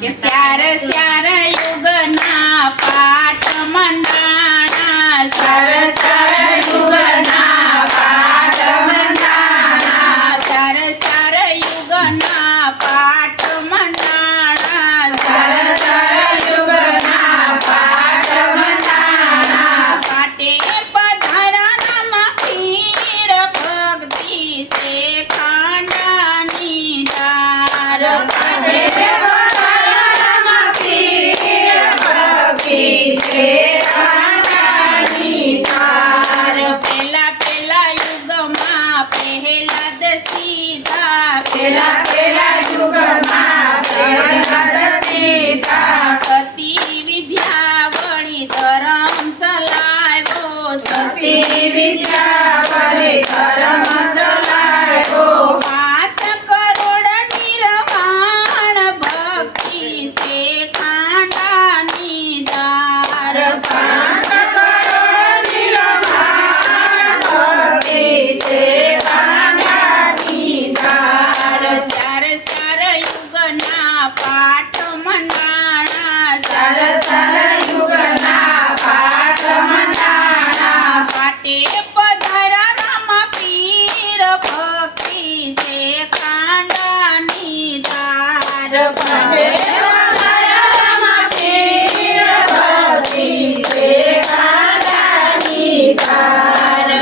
શ્યાર શ્યાર યુગના પાઠ મંડા yeah.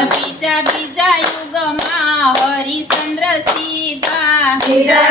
બીજા બીજા યુગમાં હરિશંદ્ર સીધા બીજા